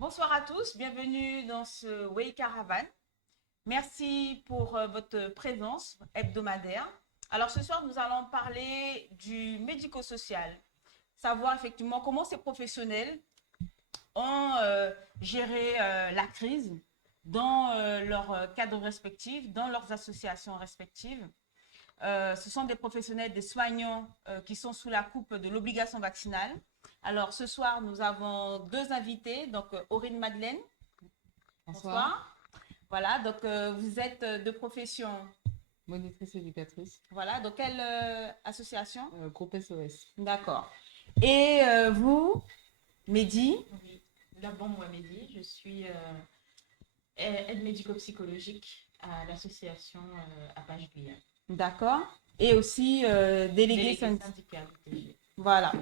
Bonsoir à tous, bienvenue dans ce Way Caravan. Merci pour votre présence hebdomadaire. Alors ce soir, nous allons parler du médico-social, savoir effectivement comment ces professionnels ont géré la crise dans leur cadre respectif, dans leurs associations respectives. Ce sont des professionnels, des soignants qui sont sous la coupe de l'obligation vaccinale. Alors, ce soir, nous avons deux invités, donc Aurine Madeleine. Bonsoir. Bonsoir. Voilà, donc vous êtes de profession. Monitrice éducatrice. Voilà, donc quelle association? Groupe SOS. D'accord. Et vous, Mehdi? Oui, d'abord moi Mehdi, je suis aide médico-psychologique à l'association Apache Guyane. D'accord. Et aussi délégué syndical. Voilà.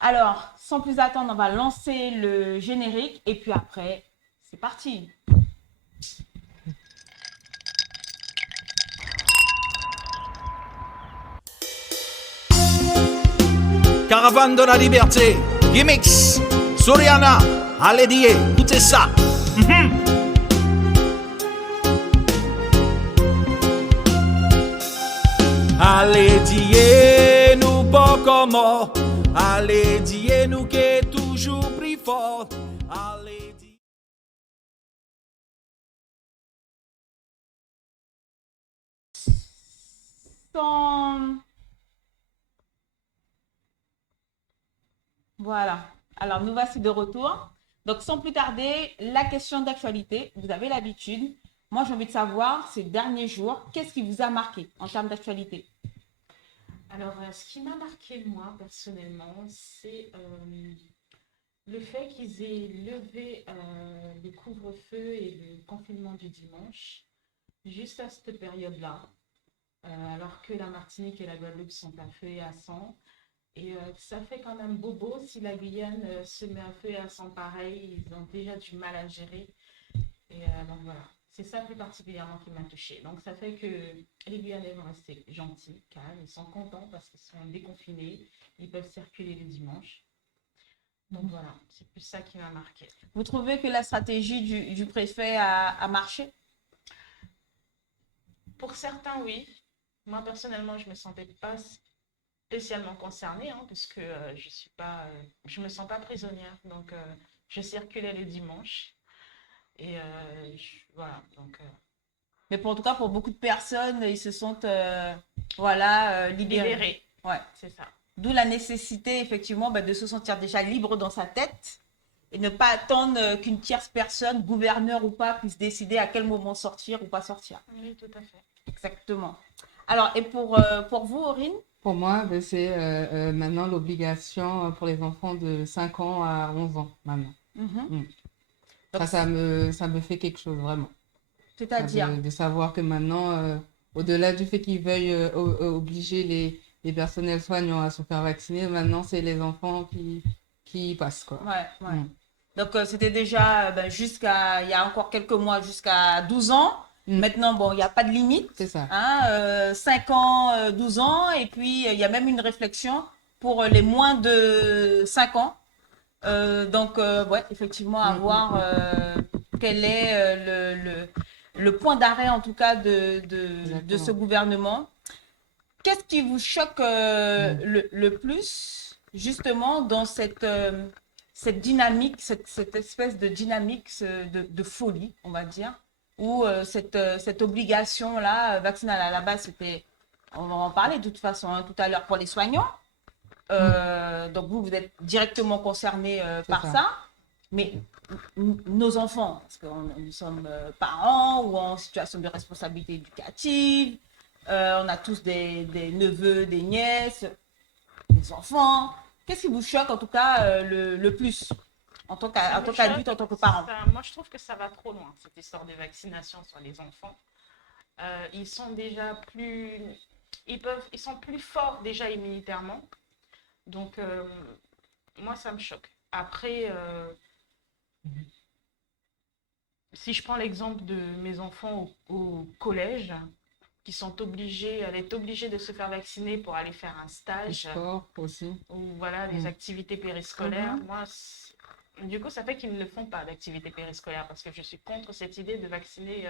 Alors, sans plus attendre, on va lancer le générique et puis après, c'est parti. Caravane de la liberté, Gimmicks, Soriana, allez dire, écoutez ça. Allez dire, nous pas comment, allez dire, nous qui est toujours plus fort, allez dire. Voilà. Alors, nous voici de retour. Donc, sans plus tarder, la question d'actualité. Vous avez l'habitude. Moi, j'ai envie de savoir, ces derniers jours, qu'est-ce qui vous a marqué en termes d'actualité? Alors, ce qui m'a marqué, moi, personnellement, c'est le fait qu'ils aient levé le couvre-feu et le confinement du dimanche, juste à cette période-là, alors que la Martinique et la Guadeloupe sont à feu et à sang. Et ça fait quand même bobo si la Guyane se met à feu et à sang pareil. Ils ont déjà du mal à gérer. Et donc voilà, c'est ça plus particulièrement qui m'a touchée. Donc ça fait que les Guyanais vont rester gentils, calmes, ils sont contents parce qu'ils sont déconfinés, ils peuvent circuler le dimanche. Donc voilà, c'est plus ça qui m'a marqué. Vous trouvez que la stratégie du préfet a marché? Pour certains, oui. Moi, personnellement, je ne me sentais pas spécialement concernée, hein, puisque je me sens pas prisonnière. Donc, je circulais le dimanche. Et voilà, donc... Mais en tout cas, pour beaucoup de personnes, ils se sentent voilà, libérés. libérés. Ouais. C'est ça. D'où la nécessité, effectivement, de se sentir déjà libre dans sa tête et ne pas attendre qu'une tierce personne, gouverneur ou pas, puisse décider à quel moment sortir ou pas sortir. Oui, tout à fait. Exactement. Alors, et pour vous, Aurine? Pour moi, c'est maintenant l'obligation pour les enfants de 5 ans à 11 ans, maintenant. Donc, ça me fait quelque chose, vraiment. C'est-à-dire de savoir que maintenant, au-delà du fait qu'ils veuillent obliger les personnels soignants à se faire vacciner, maintenant, c'est les enfants qui passent, quoi. Ouais. Donc, c'était déjà jusqu'à, il y a encore quelques mois, jusqu'à 12 ans. Maintenant, bon, il n'y a pas de limite. C'est ça. 5 ans, 12 ans. Et puis, il y a même une réflexion pour les moins de 5 ans. Donc, ouais, effectivement, à voir quel est le point d'arrêt, en tout cas, de ce gouvernement. Qu'est-ce qui vous choque le plus, justement, dans cette dynamique, cette espèce de dynamique de folie, on va dire, où cette obligation-là vaccinale, à la base, c'était, on va en parler de toute façon tout à l'heure, pour les soignants. Donc vous êtes directement concerné par ça. Mais nos enfants, parce que nous sommes parents ou en situation de responsabilité éducative, on a tous des neveux, des nièces, des enfants. Qu'est-ce qui vous choque en tout cas le plus en tant qu'adulte, en tant que parent? Moi, je trouve que ça va trop loin, cette histoire de vaccination sur les enfants. Ils sont déjà plus... Ils sont plus forts déjà immunitairement. Donc, moi, ça me choque. Après, si je prends l'exemple de mes enfants au collège, qui sont obligés de se faire vacciner pour aller faire un stage. Le sport aussi. Ou voilà, les activités périscolaires. Moi, du coup, ça fait qu'ils ne font pas d'activité périscolaire parce que je suis contre cette idée de vacciner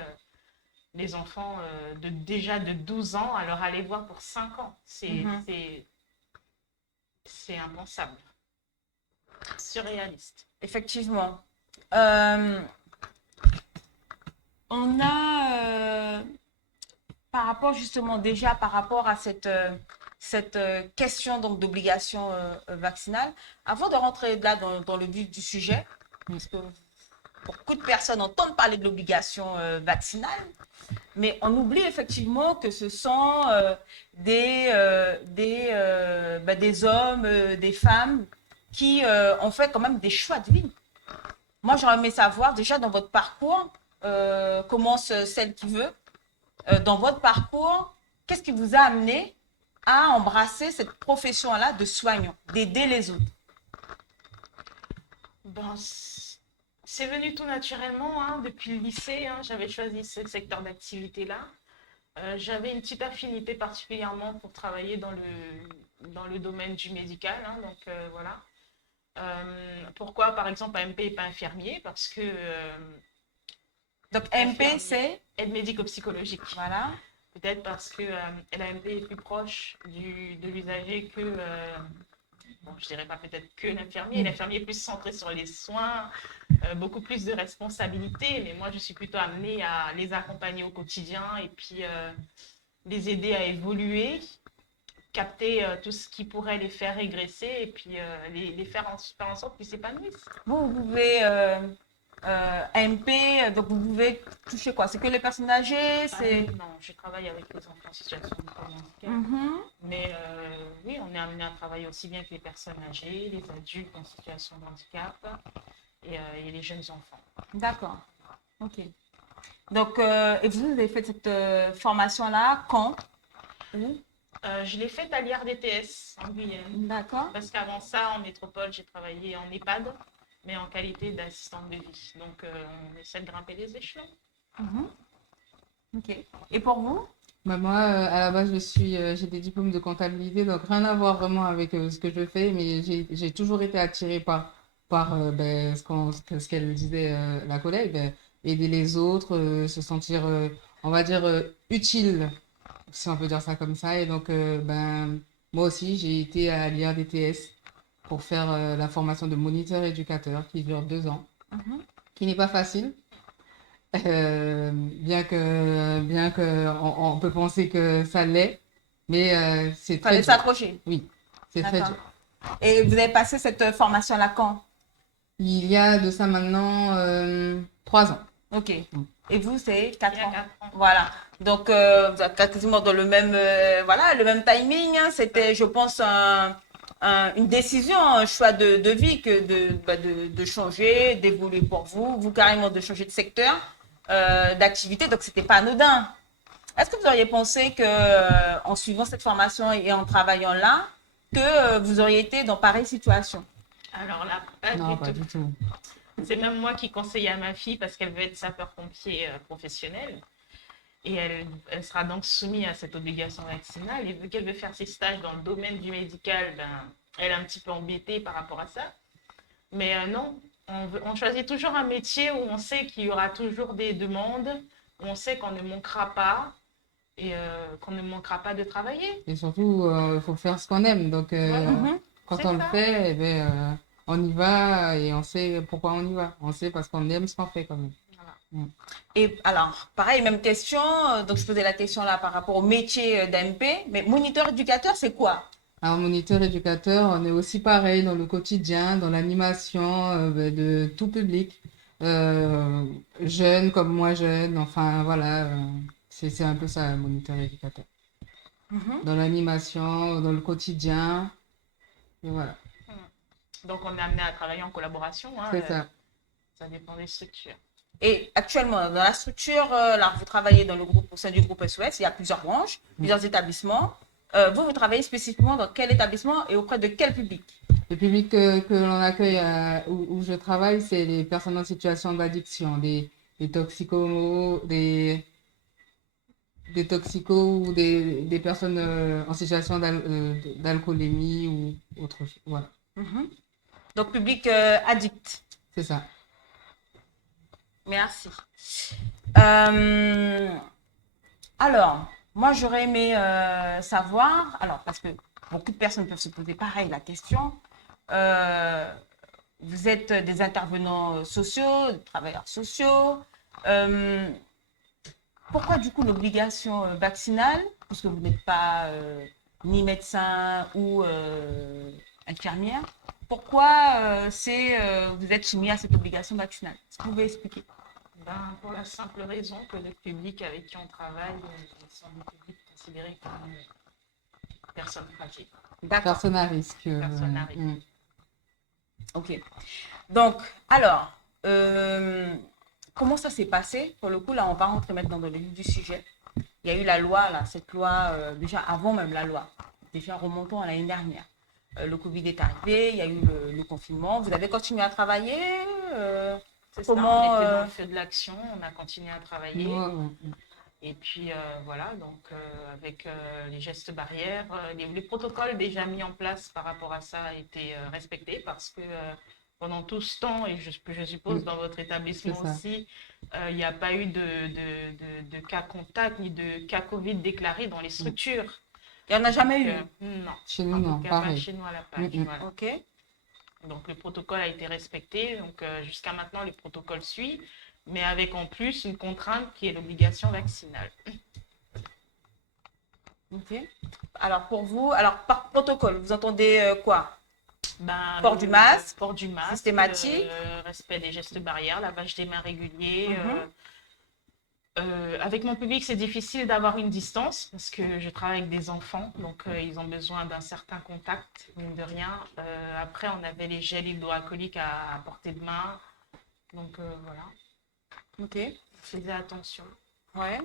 les enfants déjà de 12 ans à leur aller voir pour 5 ans. Mhm. C'est impensable, surréaliste. Effectivement. On a, par rapport justement déjà par rapport à cette question donc d'obligation vaccinale, avant de rentrer là dans le vif du sujet, parce que beaucoup de personnes entendent parler de l'obligation vaccinale, mais on oublie effectivement que ce sont des hommes, des femmes qui ont fait quand même des choix de vie. Moi, j'aurais aimé savoir déjà dans votre parcours, commence celle qui veut, dans votre parcours, qu'est-ce qui vous a amené à embrasser cette profession-là de soignant, d'aider les autres? Ben, c'est venu tout naturellement, hein, depuis le lycée, hein, j'avais choisi ce secteur d'activité-là. J'avais une petite affinité particulièrement pour travailler dans le domaine du médical, hein, donc voilà. Pourquoi, par exemple, AMP et pas infirmier? Parce que Donc, MP, c'est aide médico-psychologique. voilà. Peut-être parce que l'AMP est plus proche de l'usager que, bon, je dirais pas peut-être que l'infirmier. L'infirmier est plus centré sur les soins, beaucoup plus de responsabilités, mais moi je suis plutôt amenée à les accompagner au quotidien et puis les aider à évoluer, capter tout ce qui pourrait les faire régresser et puis les faire en sorte qu'ils s'épanouissent. Vous pouvez AMP, donc vous pouvez toucher quoi? C'est que les personnes âgées, c'est. Non, je travaille avec les enfants en situation de handicap. Mhm. Mais oui, on est amené à travailler aussi bien que les personnes âgées, les adultes en situation de handicap et les jeunes enfants. D'accord. Ok. Donc, et vous avez fait cette formation-là quand? Où? Je l'ai faite à l'IRDTS en Guyane. D'accord. Parce qu'avant ça, en métropole, j'ai travaillé en EHPAD, mais en qualité d'assistante de vie. Donc, on essaie de grimper les échelons. Mhm. Ok. Et pour vous? Bah, moi, à la base, j'ai des diplômes de comptabilité, donc rien à voir vraiment avec ce que je fais, mais j'ai toujours été attirée par ben, ce qu'elle disait, la collègue, ben, aider les autres, se sentir, on va dire, utile, si on peut dire ça comme ça. Et donc, ben, moi aussi, j'ai été à l'IRDTS pour faire la formation de moniteur éducateur qui dure 2 ans, Mhm. qui n'est pas facile. Bien que on peut penser que ça l'est, mais c'est très Fallait dur. s'accrocher. Oui, c'est très D'accord. dur. Et vous avez passé cette formation-là quand? Il y a de ça maintenant 3 ans. Ok. Mm. Et vous, c'est 4 Il y a ans. 4 ans. Voilà. Donc, vous êtes quasiment dans le même, voilà, le même timing, hein. C'était, je pense, une décision, un choix de vie que de changer, d'évoluer pour vous, vous carrément de changer de secteur, d'activité. Donc, c'était pas anodin. Est-ce que vous auriez pensé que, en suivant cette formation et en travaillant là, que vous auriez été dans pareille situation? Alors là, pas Non, du pas tout. du tout. C'est même moi qui conseille à ma fille parce qu'elle veut être sapeur-pompier professionnel. Et elle sera donc soumise à cette obligation vaccinale. Et vu qu'elle veut faire ses stages dans le domaine du médical, ben, elle est un petit peu embêtée par rapport à ça. Mais non, on choisit toujours un métier où on sait qu'il y aura toujours des demandes, où on sait qu'on ne manquera pas et qu'on ne manquera pas de travailler. Et surtout, il faut faire ce qu'on aime. Donc, Voilà. Mhm. quand C'est on le ça. fait, eh ben, on y va et on sait pourquoi on y va. On sait parce qu'on aime ce qu'on fait quand même. Et alors, pareil, même question. Donc, je posais la question là par rapport au métier d'AMP. Mais moniteur éducateur, c'est quoi? Alors, moniteur éducateur, on est aussi pareil dans le quotidien, dans l'animation ben, de tout public, jeune comme moins jeune, enfin voilà, c'est un peu ça, un moniteur éducateur. Mhm. Dans l'animation, dans le quotidien, et voilà, Donc on est amené à travailler en collaboration, hein, c'est ça. ça dépend des structures. Et actuellement, dans la structure, là, vous travaillez dans le groupe, au sein du groupe SOS, il y a plusieurs branches, plusieurs établissements. Vous travaillez spécifiquement dans quel établissement et auprès de quel public? Le public que l'on accueille où je travaille, c'est les personnes en situation d'addiction, des toxicos, des toxicos ou des personnes en situation d'alcoolémie ou autre chose. Voilà. Mhm. Donc, public addict. C'est ça. Merci. Alors, moi, j'aurais aimé savoir, alors, parce que beaucoup de personnes peuvent se poser pareil la question. Vous êtes des intervenants sociaux, des travailleurs sociaux. Euh, Pourquoi, du coup, l'obligation vaccinale, puisque vous n'êtes pas ni médecin ou infirmière, pourquoi vous êtes soumis à cette obligation vaccinale? Est-ce que vous pouvez expliquer? Ben, pour la simple raison que le public avec qui on travaille sont des publics considérés comme personnes fragiles. D'accord. Personne à risque. Personne à risque. Ok. Donc, alors, comment ça s'est passé? Pour le coup, là, on va rentrer maintenant dans le vif du sujet. Il y a eu la loi, là, cette loi, déjà avant même la loi, déjà remontons à l'année dernière. Le Covid est arrivé, il y a eu le confinement. Vous avez continué à travailler C'est ça, comment, on était dans le feu de l'action, on a continué à travailler. Ouais. Et puis voilà, donc avec les gestes barrières, les protocoles déjà mis en place par rapport à ça étaient respectés parce que pendant tout ce temps, et je suppose dans votre établissement C'est ça. aussi, il n'y a pas eu de cas contact ni de cas Covid déclarés dans les structures. Il n'y en a jamais eu. Non. Chez nous, En non, tout cas, pas pareil. chez nous à la page. Voilà. Ok. Donc le protocole a été respecté. Donc jusqu'à maintenant, le protocole suit, mais avec en plus une contrainte qui est l'obligation vaccinale. Ok. Alors pour vous, alors par protocole, vous entendez quoi? Ben, Port du masque, port du masque, systématique. respect des gestes barrières, lavage des mains régulier. Mhm. Avec mon public, c'est difficile d'avoir une distance parce que je travaille avec des enfants, donc ils ont besoin d'un certain contact, mine de rien. Après, on avait les gels hydroalcooliques à portée de main. Donc voilà, Ok. je faisais attention. Ouais.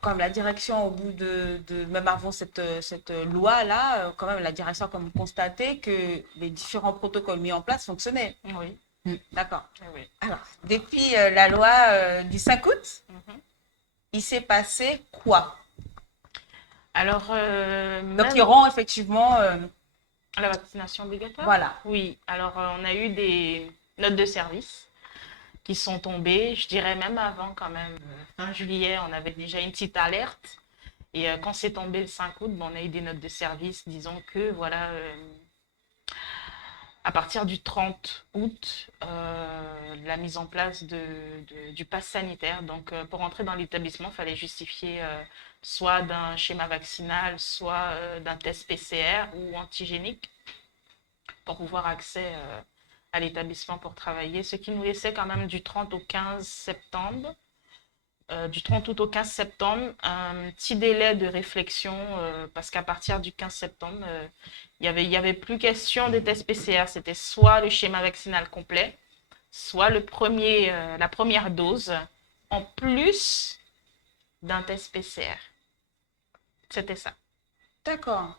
Quand même, la direction, au bout même avant cette loi-là, quand même, la direction a comme constaté que les différents protocoles mis en place fonctionnaient. Oui, D'accord. oui. Alors, depuis la loi du 5 août, Mhm. il s'est passé quoi? Alors, Donc, même il rend effectivement, la vaccination obligatoire? voilà. Oui, alors on a eu des notes de service qui sont tombées, je dirais même avant quand même, fin juillet, on avait déjà une petite alerte. Et quand c'est tombé le 5 août, on a eu des notes de service disant que voilà, à partir du 30 août, la mise en place du pass sanitaire. Donc pour entrer dans l'établissement, il fallait justifier soit d'un schéma vaccinal, soit d'un test PCR ou antigénique pour pouvoir accès à l'établissement pour travailler, ce qui nous laissait quand même du 30 au 15 septembre. Du 30 août au 15 septembre, un petit délai de réflexion parce qu'à partir du 15 septembre, il y avait plus question des tests PCR. C'était soit le schéma vaccinal complet, soit la première dose, en plus d'un test PCR. C'était ça. D'accord.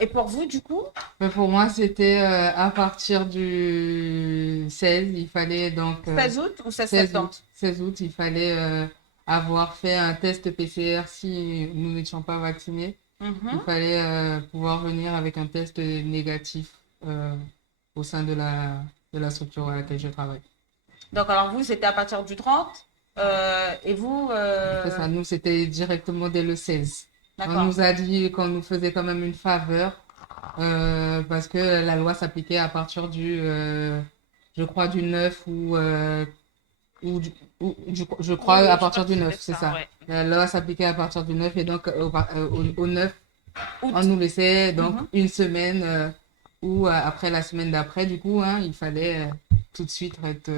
Et pour vous, du coup? Mais pour moi, c'était à partir du 16, il fallait donc 16 août ou 16 16 septembre? août, 16 août, il fallait avoir fait un test PCR si nous n'étions pas vaccinés. Il Mhm. fallait pouvoir venir avec un test négatif au sein de la structure à laquelle je travaille. Donc, alors vous, c'était à partir du 30 et vous, C'est ça, nous, c'était directement dès le 16. On d'accord. nous a dit qu'on nous faisait quand même une faveur parce que la loi s'appliquait à partir je crois, du 9 je crois Oui, à je partir crois du que 9, c'était c'est ça, ça. ouais. La loi s'appliquait à partir du 9 et donc au 9, Août. on nous laissait donc Mhm. une semaine ou après la semaine d'après, du coup, hein, il fallait tout de suite être,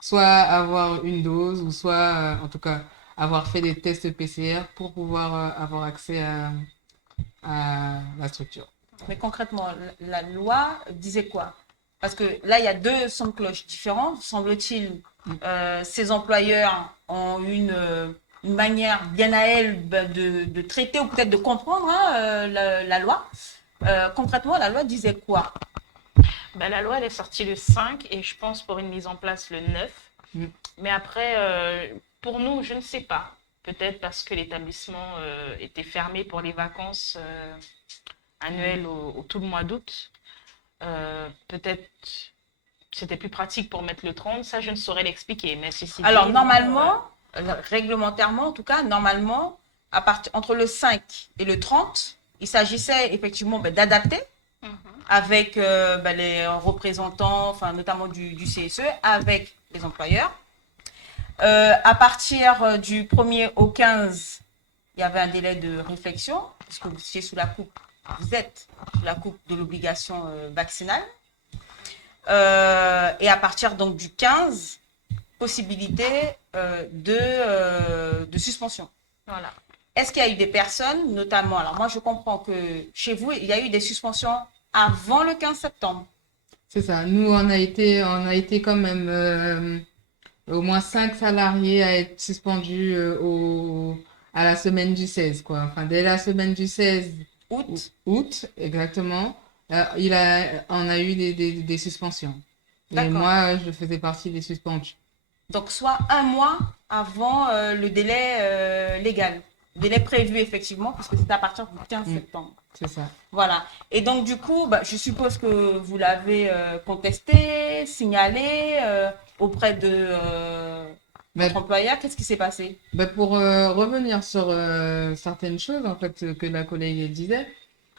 soit avoir une dose ou soit, en tout cas, avoir fait des tests PCR pour pouvoir avoir accès à la structure. Mais concrètement, la loi disait quoi? Parce que là, il y a deux sons de cloche différents, semble-t-il. Ces employeurs ont une manière bien à elles de traiter ou peut-être de comprendre la loi. Concrètement, la loi disait quoi? Ben, la loi, elle est sortie le 5 et je pense pour une mise en place le 9. Mm. Mais après, pour nous, je ne sais pas. Peut-être parce que l'établissement était fermé pour les vacances annuelles au tout le mois d'août. Peut-être c'était plus pratique pour mettre le 30, ça je ne saurais l'expliquer. Mais ceci Alors, dit, normalement, réglementairement en tout cas, normalement, entre le 5 et le 30, il s'agissait effectivement d'adapter avec les représentants, enfin, notamment du CSE, avec les employeurs. À partir du 1er au 15, il y avait un délai de réflexion, puisque vous êtes sous la coupe de l'obligation vaccinale. Et à partir donc du 15, possibilité de suspension. voilà. Est-ce qu'il y a eu des personnes, notamment, alors moi je comprends que chez vous, il y a eu des suspensions avant le 15 septembre. C'est ça. Nous, on a été quand même au moins 5 salariés à être suspendus à la semaine du 16, quoi. Enfin, dès la semaine du 16 août, exactement, on a eu des suspensions. Et D'accord. moi, je faisais partie des suspendus. Donc, soit un mois avant le délai légal. Le délai prévu, effectivement, puisque c'est à partir du 15 septembre. C'est ça. Voilà. Et donc, du coup, je suppose que vous l'avez contesté, signalé auprès de votre employeur. Qu'est-ce qui s'est passé? Pour revenir sur certaines choses, en fait, que la collègue disait,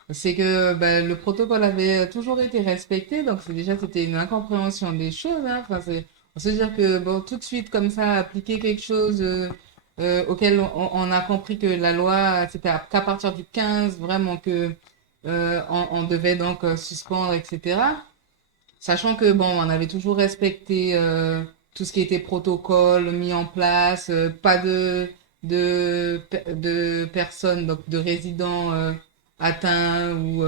c'est que le protocole avait toujours été respecté, donc c'était une incompréhension des choses, hein. Enfin, on se dire que tout de suite comme ça appliquer quelque chose auquel on a compris que la loi c'était qu'à partir du 15 vraiment que on devait donc suspendre, etc. Sachant que on avait toujours respecté tout ce qui était protocole mis en place, pas de personnes, donc de résidents atteints ou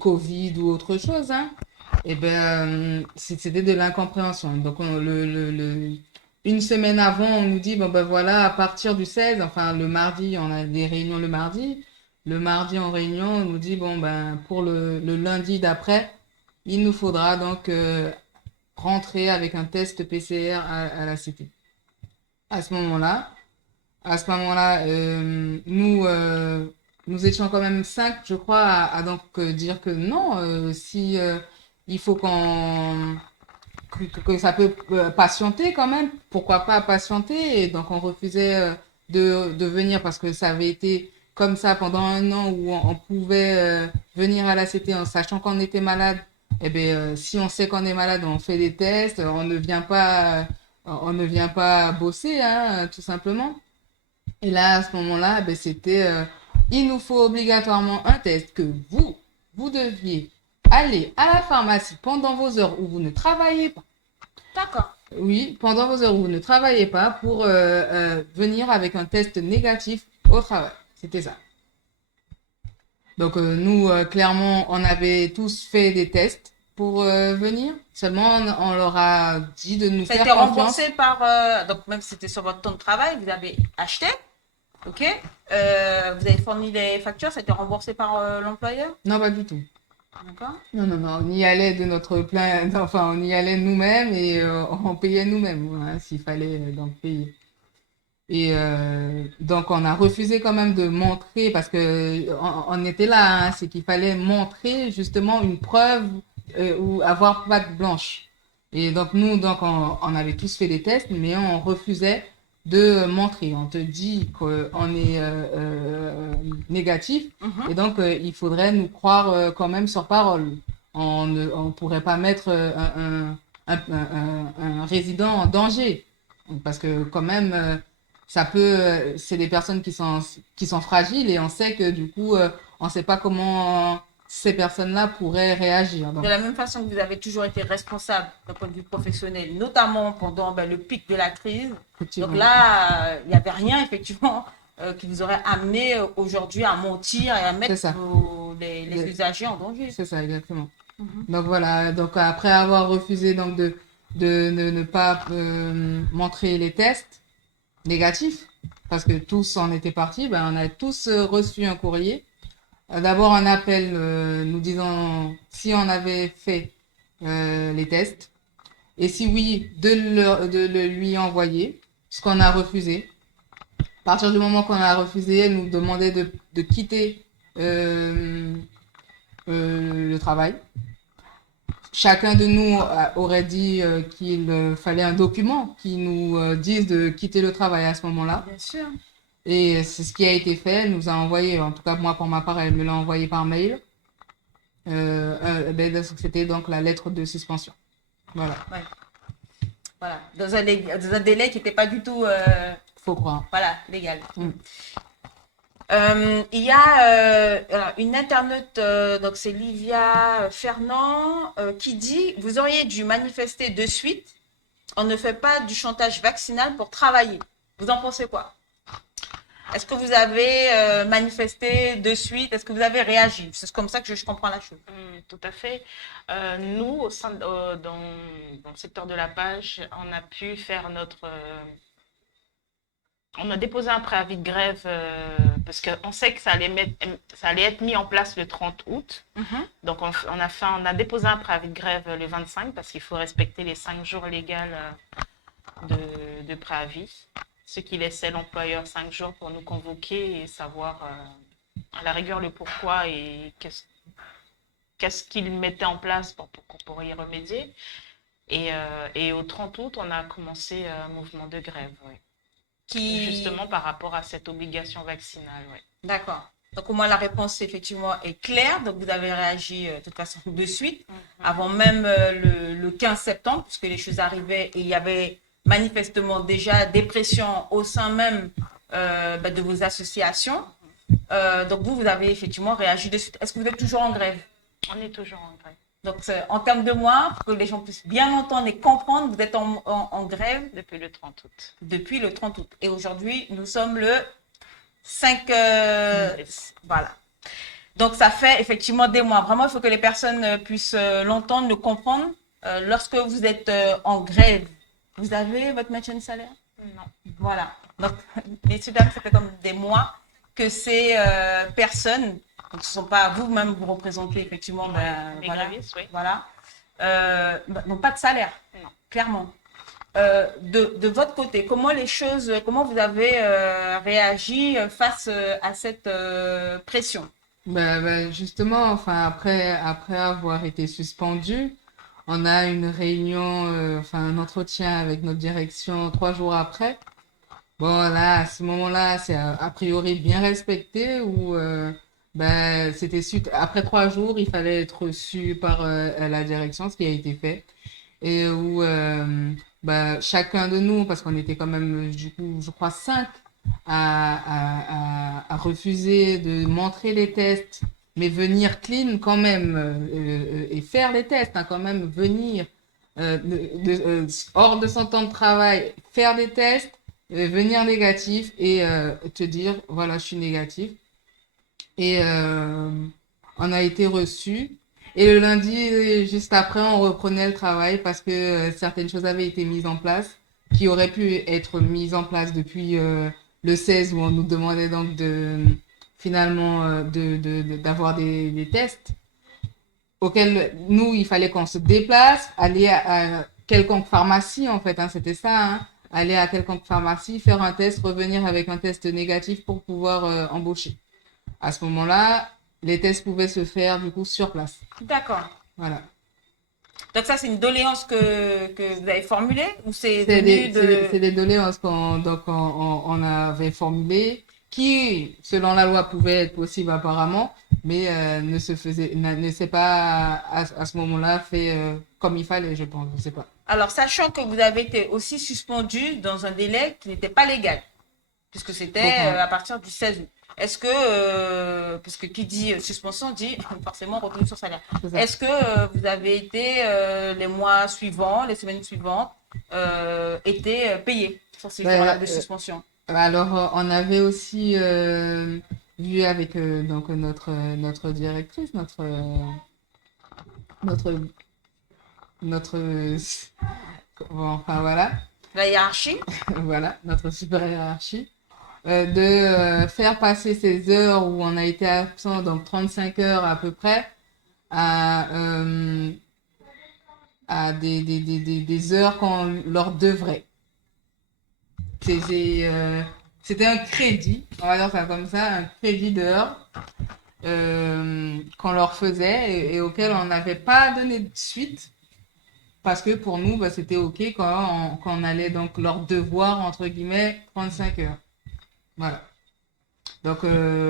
Covid ou autre chose, hein. Et c'était de l'incompréhension. Donc une semaine avant, on nous dit voilà, à partir du 16, enfin le mardi, on a des réunions le mardi. Le mardi en réunion, on nous dit pour le lundi d'après, il nous faudra donc rentrer avec un test PCR à la cité. À ce moment-là, nous étions quand même 5, je crois, à donc dire que non, si il faut que ça peut patienter quand même, pourquoi pas patienter? Et donc on refusait de venir parce que ça avait été comme ça pendant un an où on pouvait venir à la CT en sachant qu'on était malade. Si on sait qu'on est malade, on fait des tests, on ne vient pas bosser, hein, tout simplement. Et là, à ce moment-là, c'était il nous faut obligatoirement un test que vous deviez aller à la pharmacie pendant vos heures où vous ne travaillez pas. D'accord. Oui, pendant vos heures où vous ne travaillez pas pour venir avec un test négatif au travail. C'était ça. Donc nous, clairement, on avait tous fait des tests pour venir. Seulement, on leur a dit de nous faire C'était confiance. remboursé par... donc, même si c'était sur votre temps de travail, vous avez acheté, ok. Vous avez fourni les factures, ça a été remboursé par l'employeur? Non, pas du tout. D'accord. Non, on y allait de notre plein... Enfin, on y allait nous-mêmes et on payait nous-mêmes, hein, s'il fallait donc payer. Et donc, on a refusé quand même de montrer, parce que on était là, hein, c'est qu'il fallait montrer justement une preuve ou avoir patte blanche. Et donc, nous, on avait tous fait des tests, mais on refusait de montrer. On te dit qu'on est négatif, et donc il faudrait nous croire quand même sur parole. On ne pourrait pas mettre un résident en danger, parce que quand même... c'est des personnes qui sont fragiles et on sait que du coup, on ne sait pas comment ces personnes-là pourraient réagir. Donc, de la même façon que vous avez toujours été responsable d'un point de vue professionnel, notamment pendant le pic de la crise. Donc là, il n'y avait rien effectivement qui vous aurait amené aujourd'hui à mentir et à mettre les usagers en danger. C'est ça, exactement. Donc voilà, donc après avoir refusé donc de ne pas montrer les tests négatif, parce que tous en étaient partis, on a tous reçu un courrier. D'abord un appel nous disant si on avait fait les tests, et si oui, de le lui envoyer, ce qu'on a refusé. À partir du moment qu'on a refusé, elle nous demandait de quitter le travail. Chacun de nous aurait dit qu'il fallait un document qui nous dise de quitter le travail à ce moment-là. Bien sûr. Et c'est ce qui a été fait. Elle nous a envoyé, en tout cas moi pour ma part, elle me l'a envoyé par mail. C'était donc la lettre de suspension. Voilà, Ouais. Voilà. Dans un délai qui n'était pas du tout faut croire. voilà, légal. Mm. Il y a alors, une internaute, donc c'est Livia Fernand, qui dit: vous auriez dû manifester de suite. On ne fait pas du chantage vaccinal pour travailler. Vous en pensez quoi? Est-ce que vous avez manifesté de suite? Est-ce que vous avez réagi? C'est comme ça que je comprends la chose. Tout à fait. Nous, au sein dans le secteur de la page, on a pu faire on a déposé un préavis de grève parce qu'on sait que ça allait être mis en place le 30 août. Donc, on a déposé un préavis de grève le 25 parce qu'il faut respecter les 5 jours légaux de préavis, ce qui laissait l'employeur 5 jours pour nous convoquer et savoir à la rigueur le pourquoi et qu'est-ce qu'il mettait en place pour y remédier. Et au 30 août, on a commencé un mouvement de grève, ouais. Justement par rapport à cette obligation vaccinale. Ouais. D'accord. Donc, au moins, la réponse, effectivement, est claire. Donc, vous avez réagi, de toute façon, de suite, avant même le 15 septembre, puisque les choses arrivaient et il y avait manifestement déjà des pressions au sein même de vos associations. Donc, vous avez effectivement réagi de suite. Est-ce que vous êtes toujours en grève? On est toujours en grève. Donc, en termes de mois, pour que les gens puissent bien entendre et comprendre, vous êtes en grève depuis le 30 août. Depuis le 30 août. Et aujourd'hui, nous sommes le 5... voilà. Donc, ça fait effectivement des mois. Vraiment, il faut que les personnes puissent l'entendre, le comprendre. Lorsque vous êtes en grève, vous avez votre maintien de salaire? Non. Voilà. Donc, les dames, ça fait comme des mois que ces personnes, donc ce ne sont pas vous-même, vous représentez effectivement, les voilà, grévistes, oui. voilà, n'ont pas de salaire, Non. clairement. De votre côté, comment vous avez réagi face à cette pression? Justement, enfin, après avoir été suspendu, on a une réunion, un entretien avec notre direction 3 jours après. Bon, là, à ce moment-là, c'est a priori bien respecté où c'était suite. Après 3 jours, il fallait être reçu par la direction, ce qui a été fait. Et où chacun de nous, parce qu'on était quand même, du coup, je crois, 5 à refuser de montrer les tests, mais venir clean quand même et faire les tests, hein, quand même venir hors de son temps de travail, faire des tests, venir négatif et te dire, voilà, je suis négatif. Et on a été reçus. Et le lundi, juste après, on reprenait le travail parce que certaines choses avaient été mises en place, qui auraient pu être mises en place depuis le 16 où on nous demandait donc finalement d'avoir des tests auxquels nous, il fallait qu'on se déplace, aller à quelconque pharmacie en fait, hein, c'était ça, hein, aller à quelconque pharmacie, faire un test, revenir avec un test négatif pour pouvoir embaucher. À ce moment-là, les tests pouvaient se faire du coup sur place. D'accord. Voilà. Donc ça, c'est une doléance que vous avez formulée ou c'est des doléances qu'on avait formulées qui, selon la loi, pouvaient être possibles apparemment, mais ne s'est pas à ce moment-là fait comme il fallait, je pense, je sais pas. Alors, sachant que vous avez été aussi suspendu dans un délai qui n'était pas légal, puisque c'était à partir du 16 août. Est-ce que, parce que qui dit suspension dit forcément retenue sur salaire. Est-ce que vous avez été, les mois suivants, les semaines suivantes, été payés sur ces jours-là de suspension? Alors, on avait aussi vu avec donc notre directrice, enfin voilà. La hiérarchie. Voilà, notre super hiérarchie. De faire passer ces heures où on a été absent, donc 35 heures à peu près, à des heures qu'on leur devrait. C'était un crédit, on va dire ça comme ça, un crédit d'heures qu'on leur faisait et auxquelles on n'avait pas donné de suite parce que pour nous, bah, c'était OK quand on allait donc leur devoir, entre guillemets, 35 heures. Voilà. Donc,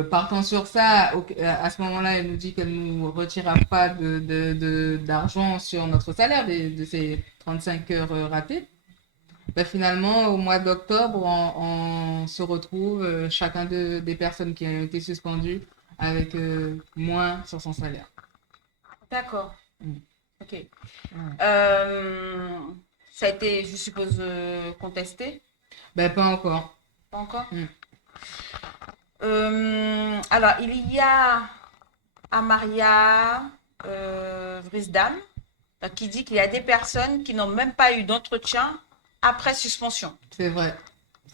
partant sur ça, à ce moment-là, elle nous dit qu'elle ne nous retirera pas d'argent sur notre salaire de ces 35 heures ratées. Ben, finalement, au mois d'octobre, on se retrouve, chacun des personnes qui ont été suspendues, avec moins sur son salaire. D'accord. Mm. Ok. Ouais. Ça a été, je suppose, contesté? Ben, pas encore. Pas encore? Mm. Alors, il y a Amaria Vrisdam qui dit qu'il y a des personnes qui n'ont même pas eu d'entretien après suspension. C'est vrai.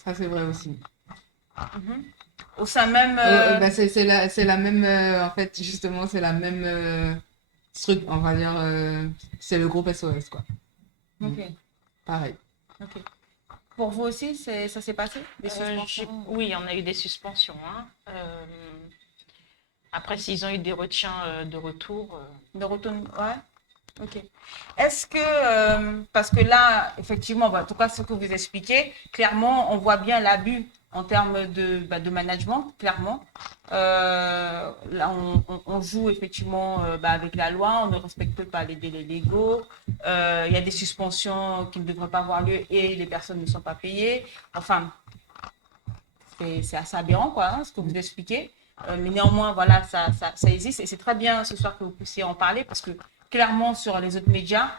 Ça, c'est vrai aussi. Au sein même. Ben, c'est la même, en fait, justement, c'est la même truc, on va dire, c'est le groupe SOS, quoi. Ok. Pareil. Ok. Pour vous aussi, ça s'est passé? Des suspensions? Oui, on a eu des suspensions. Hein. Après, s'ils ont eu des retiens de retour. De retour, ouais. Ok. Est-ce que, parce que là, effectivement, en tout cas, ce que vous expliquez, clairement, on voit bien l'abus en termes de management, clairement. Là, on joue effectivement avec la loi, on ne respecte pas les délais légaux, il y a des suspensions qui ne devraient pas avoir lieu et les personnes ne sont pas payées. Enfin, c'est assez aberrant, quoi, hein, ce que vous expliquez. Mais néanmoins, voilà, ça existe et c'est très bien ce soir que vous puissiez en parler parce que clairement, sur les autres médias,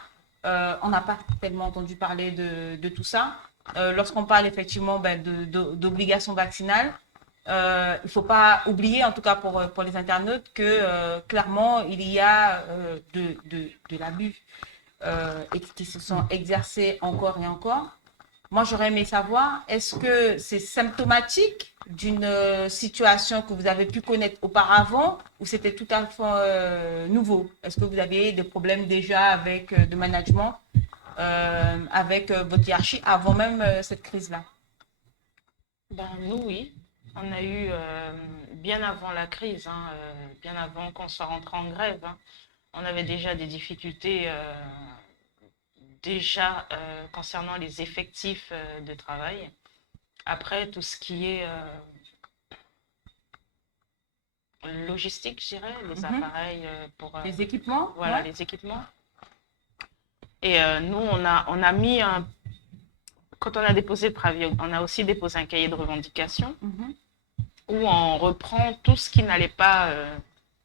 on n'a pas tellement entendu parler de tout ça. Lorsqu'on parle effectivement d'obligation vaccinale, il ne faut pas oublier, en tout cas pour les internautes, que clairement, il y a de l'abus et qui se sont exercés encore et encore. Moi, j'aurais aimé savoir, est-ce que c'est symptomatique d'une situation que vous avez pu connaître auparavant ou c'était tout à fait nouveau? Est-ce que vous aviez des problèmes déjà avec de management, avec votre hiérarchie avant même cette crise-là? Ben, nous, oui. On a eu, bien avant la crise, hein, bien avant qu'on soit rentré en grève, hein, on avait déjà des difficultés concernant les effectifs de travail. Après, tout ce qui est logistique, je dirais, les appareils pour... Les équipements? Voilà, Ouais. les équipements. Et nous, on a mis un... Quand on a déposé le préavis, on a aussi déposé un cahier de revendication où on reprend tout ce qui n'allait pas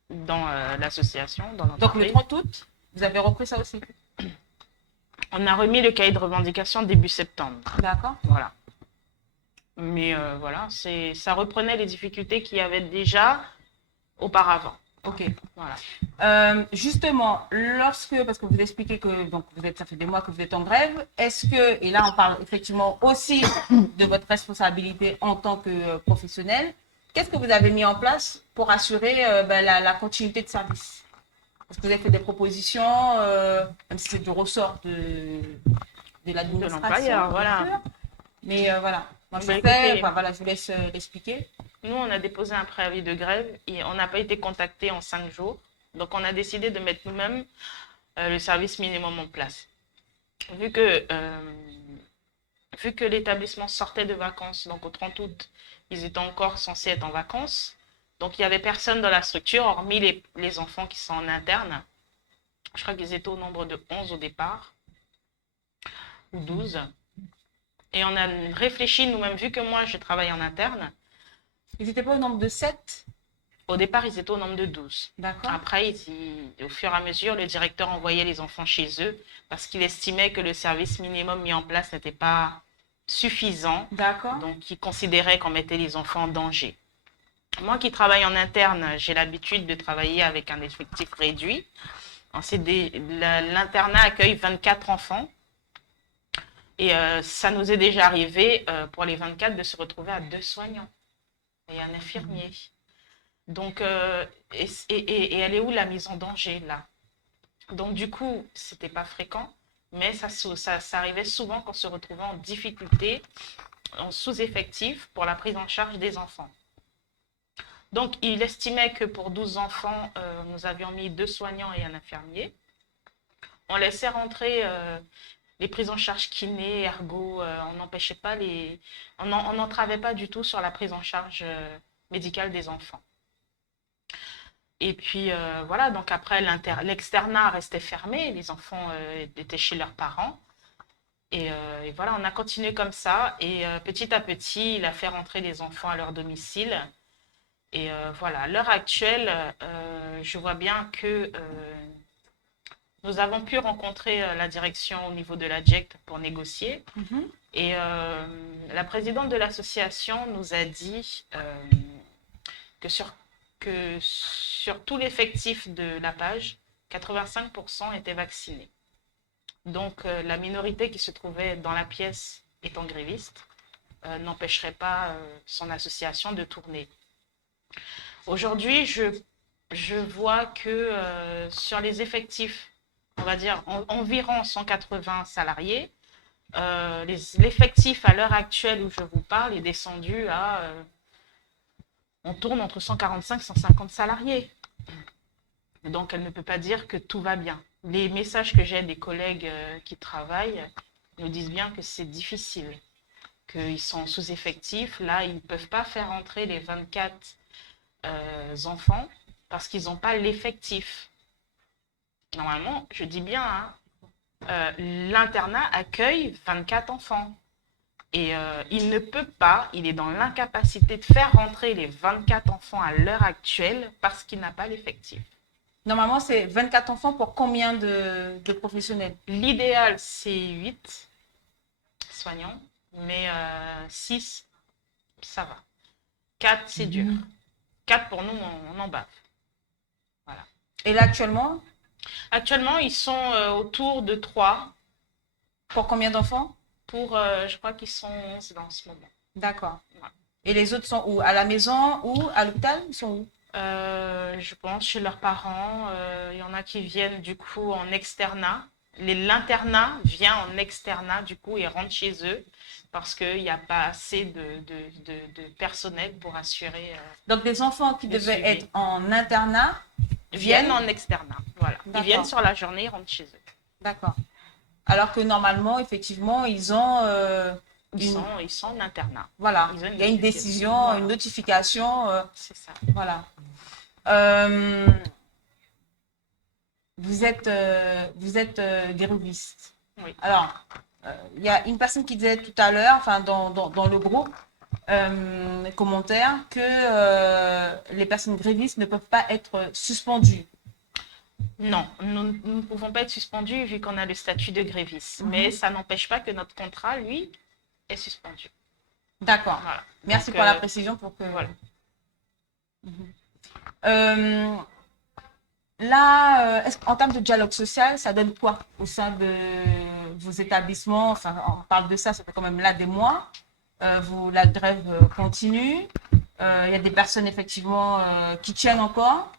dans l'association, dans Donc le l'entreprise. 30 août, vous avez repris ça aussi? On a remis le cahier de revendication début septembre. D'accord. Voilà. Mais voilà, ça reprenait les difficultés qu'il y avait déjà auparavant. Ok. Voilà. Justement, parce que vous expliquez que donc ça fait des mois que vous êtes en grève, est-ce que, et là on parle effectivement aussi de votre responsabilité en tant que professionnel, qu'est-ce que vous avez mis en place pour assurer la continuité de service? Est-ce que vous avez fait des propositions, même si c'est du ressort de l'administration, l'employeur, voilà. bien sûr. Mais voilà, moi je Bah, sais, écoutez, enfin, voilà, je vous laisse l'expliquer. Nous, on a déposé un préavis de grève et on n'a pas été contacté en 5 jours. Donc, on a décidé de mettre nous-mêmes le service minimum en place. Vu que l'établissement sortait de vacances, donc au 30 août, ils étaient encore censés être en vacances. Donc, il n'y avait personne dans la structure, hormis les enfants qui sont en interne. Je crois qu'ils étaient au nombre de 11 au départ, ou 12. Et on a réfléchi nous-mêmes, vu que moi, je travaille en interne. Ils n'étaient pas au nombre de 7? Au départ, ils étaient au nombre de 12. D'accord. Après, au fur et à mesure, le directeur envoyait les enfants chez eux parce qu'il estimait que le service minimum mis en place n'était pas suffisant. D'accord. Donc, il considérait qu'on mettait les enfants en danger. Moi qui travaille en interne, j'ai l'habitude de travailler avec un effectif réduit. L'internat accueille 24 enfants. Et ça nous est déjà arrivé, pour les 24, de se retrouver à 2 soignants et un infirmier. Donc, et elle est où la mise en danger, là? Donc, du coup, ce n'était pas fréquent, mais ça arrivait souvent qu'on se retrouvait en difficulté, en sous-effectif pour la prise en charge des enfants. Donc, il estimait que pour 12 enfants, nous avions mis 2 soignants et un infirmier. On laissait rentrer les prises en charge kiné, ergo, on n'empêchait pas on n'entravait pas du tout sur la prise en charge médicale des enfants. Et puis voilà, donc après l'externat restait fermé, les enfants étaient chez leurs parents. Et voilà, on a continué comme ça. Et petit à petit, il a fait rentrer les enfants à leur domicile. Et voilà, à l'heure actuelle, je vois bien que nous avons pu rencontrer la direction au niveau de la DGECT pour négocier. Et la présidente de l'association nous a dit que sur tout l'effectif de la page, 85% étaient vaccinés. Donc la minorité qui se trouvait dans la pièce étant gréviste n'empêcherait pas son association de tourner. Aujourd'hui, je vois que sur les effectifs, on va dire environ 180 salariés, l'effectif à l'heure actuelle où je vous parle est descendu à... on tourne entre 145 et 150 salariés. Donc, elle ne peut pas dire que tout va bien. Les messages que j'ai des collègues qui travaillent nous disent bien que c'est difficile, qu'ils sont sous-effectifs. Là, ils ne peuvent pas faire entrer les 24 enfants parce qu'ils n'ont pas l'effectif. Normalement, je dis bien, hein, l'internat accueille 24 enfants. Et il ne peut pas, il est dans l'incapacité de faire rentrer les 24 enfants à l'heure actuelle parce qu'il n'a pas l'effectif. Normalement, c'est 24 enfants pour combien de professionnels? L'idéal, c'est 8 soignants, mais 6, ça va. 4, c'est dur. 4, pour nous, on en bave. Voilà. Et là, actuellement, Actuellement, ils sont autour de 3 pour combien d'enfants? pour, je crois qu'ils sont 11 dans ce moment. D'accord. Ouais. Et les autres sont où? À la maison ou à l'hôpital? Ils sont où? Je pense chez leurs parents. Il y en a qui viennent du coup en externat. L'internat vient en externat du coup et rentre chez eux parce qu'il n'y a pas assez de personnel pour assurer. Donc, des enfants qui Le devaient suivi. être en internat Viennent en externat. Voilà. Ils D'accord. viennent sur la journée, ils rentrent chez eux. D'accord. Alors que normalement, effectivement, ils ont Ils sont en internat. voilà, ils ont une il y a une notification. décision, Voilà. une notification, C'est ça. voilà. Vous êtes gréviste. Oui. Alors, il y a une personne qui disait tout à l'heure, enfin dans le groupe, commentaire, que les personnes grévistes ne peuvent pas être suspendues. Non, nous ne pouvons pas être suspendus vu qu'on a le statut de gréviste. Mais ça n'empêche pas que notre contrat, lui, est suspendu. D'accord. Voilà. Merci Donc, pour la précision pour que. Voilà. Là, en termes de dialogue social, ça donne quoi au sein de vos établissements? Enfin, on parle de ça, ça fait quand même là des mois. La grève continue. Il y a des personnes effectivement qui tiennent encore.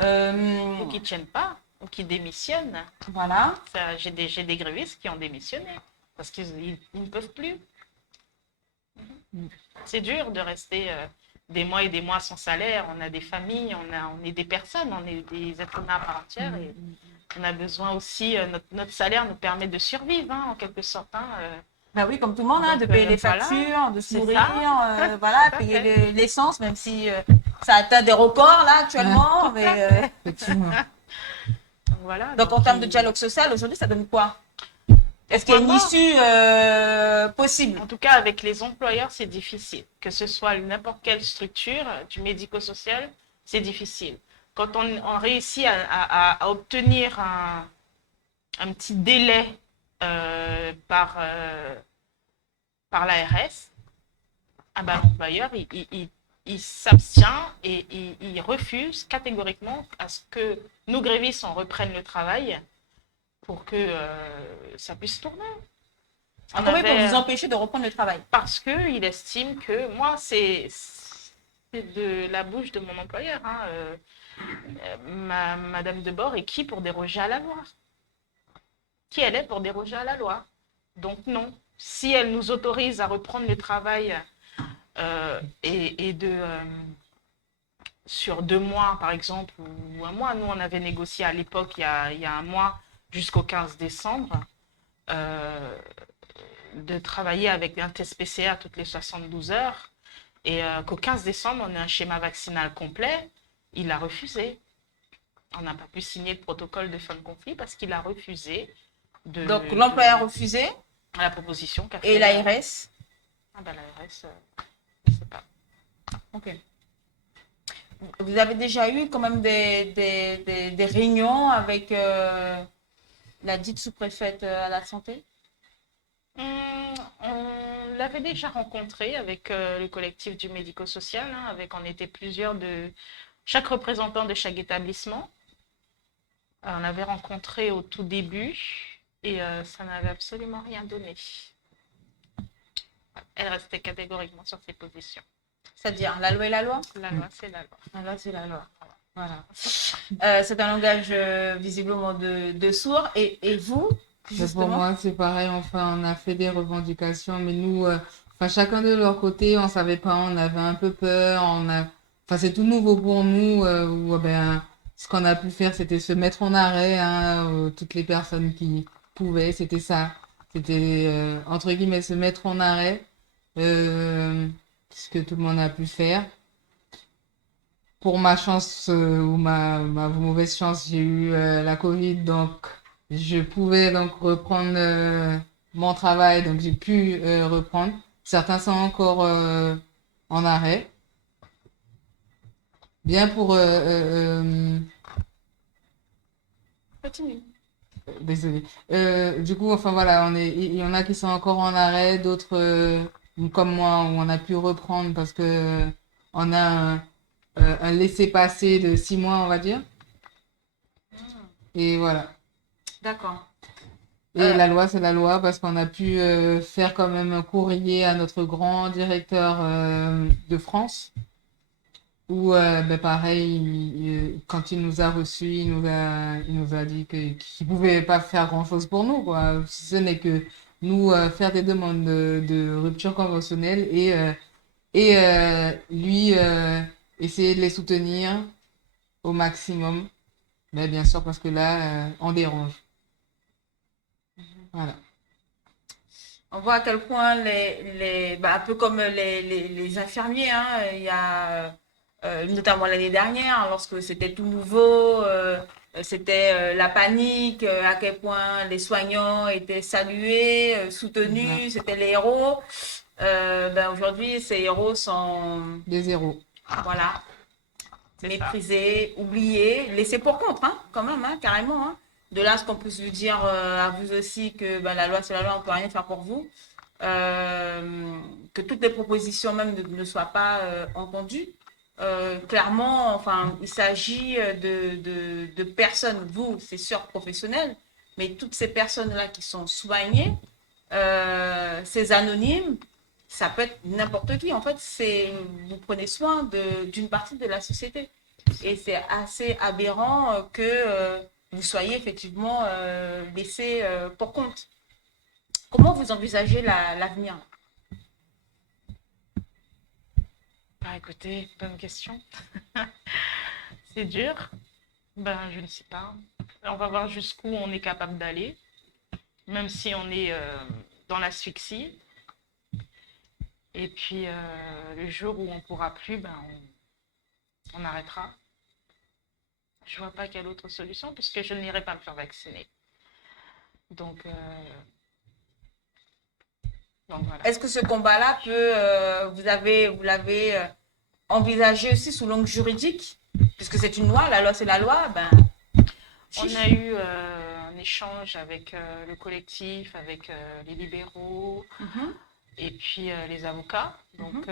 Ou qui ne tiennent pas, ou qui démissionnent. Voilà. J'ai des grévistes qui ont démissionné parce qu'ils ne peuvent plus. C'est dur de rester des mois et des mois sans salaire. On a des familles, on est des personnes, on est des êtres humains à part entière. Et on a besoin aussi, notre salaire nous permet de survivre, hein, en quelque sorte. Hein, Ben oui, comme tout le monde, hein, Donc, de payer les voilà, factures, de se c'est nourrir, ça. voilà, Tout à payer fait. l'essence, même si ça atteint des records là actuellement. Mais, Effectivement. Donc, voilà, donc en termes de il- dialogue social, aujourd'hui, ça donne quoi? Est-ce qu'il y a une Pourquoi issue possible? En tout cas, avec les employeurs, c'est difficile. Que ce soit n'importe quelle structure, du médico-social, c'est difficile. Quand on réussit à obtenir un petit délai par l'ARS, l'employeur, il s'abstient et il refuse catégoriquement à ce que nous, grévistes, on reprenne le travail pour que ça puisse tourner. On Comment pour avait- vous empêcher de reprendre le travail? Parce qu'il estime que moi, c'est de la bouche de mon employeur. Hein, Madame Debord est qui pour déroger à la loi? Qui elle est pour déroger à la loi? Donc non. Si elle nous autorise à reprendre le travail et sur 2 mois, par exemple, ou un mois. Nous, on avait négocié à l'époque, il y a un mois, jusqu'au 15 décembre, euh, de travailler avec un test PCR toutes les 72 heures. Et qu'au 15 décembre, on a un schéma vaccinal complet. Il a refusé. On n'a pas pu signer le protocole de fin de conflit parce qu'il a refusé Donc, l'employeur a refusé la proposition qu'a et fait l'ARS? Ah ben l'ARS, je ne sais pas. Ok. Vous avez déjà eu quand même des réunions avec la dite sous-préfète à la santé? On l'avait déjà rencontré avec le collectif du médico-social, hein, on était plusieurs de chaque représentant de chaque établissement. On l'avait rencontré au tout début et ça n'avait absolument rien donné. Elle restait catégoriquement sur ses positions. C'est-à-dire, la loi est la loi? La loi, c'est la loi. La loi, c'est la loi. Voilà. C'est un langage visiblement de sourds. Et vous, Mais justement? pour moi, c'est pareil. Enfin, on a fait des revendications, mais nous, enfin, chacun de leur côté, on savait pas, on avait un peu peur. Enfin, c'est tout nouveau pour nous. Où, ben, ce qu'on a pu faire, c'était se mettre en arrêt, hein, toutes les personnes qui pouvaient, c'était ça. C'était, entre guillemets, se mettre en arrêt, ce que tout le monde a pu faire. Pour ma chance ou ma mauvaise chance, j'ai eu la Covid, donc je pouvais donc reprendre mon travail, donc j'ai pu reprendre. Certains sont encore en arrêt. Bien pour... Continue. désolé. Du coup, enfin voilà, il y en a qui sont encore en arrêt, d'autres comme moi, où on a pu reprendre parce que on a un laissez-passer de 6 mois, on va dire. Et voilà. D'accord. Et la loi, c'est la loi parce qu'on a pu faire quand même un courrier à notre grand directeur de France où, ben pareil, quand il nous a reçus, il nous a dit qu'il pouvait pas faire grand-chose pour nous, quoi. Si ce n'est que nous faire des demandes de rupture conventionnelle et lui essayer de les soutenir au maximum. Mais bien sûr, parce que là, on dérange. Voilà. On voit à quel point un peu comme les infirmiers, hein, il y a notamment l'année dernière, lorsque c'était tout nouveau, c'était la panique, à quel point les soignants étaient salués, soutenus, c'était les héros. Aujourd'hui, ces héros sont, Des zéros. voilà, méprisés, oubliés, laissés pour compte, hein, quand même, hein, carrément. Hein. De là, ce qu'on peut se dire à vous aussi que la loi, c'est la loi, on ne peut rien faire pour vous. Que toutes les propositions même ne soient pas entendues. Clairement, enfin, il s'agit de personnes, vous, c'est sûr, professionnelles, mais toutes ces personnes-là qui sont soignées, ces anonymes, ça peut être n'importe qui. En fait, vous prenez soin d'une partie de la société. Et c'est assez aberrant que vous soyez effectivement laissé pour compte. Comment vous envisagez l'avenir? Bah écoutez, bonne question. C'est dur. Ben je ne sais pas. On va voir jusqu'où on est capable d'aller, même si on est dans l'asphyxie. Et puis le jour où on ne pourra plus, ben on arrêtera. Je vois pas quelle autre solution puisque je n'irai pas me faire vacciner. Donc voilà. Est-ce que ce combat-là vous l'avez envisagé aussi sous l'angle juridique? Puisque c'est une loi, la loi c'est la loi, On a eu un échange avec le collectif, avec les libéraux et puis les avocats. Donc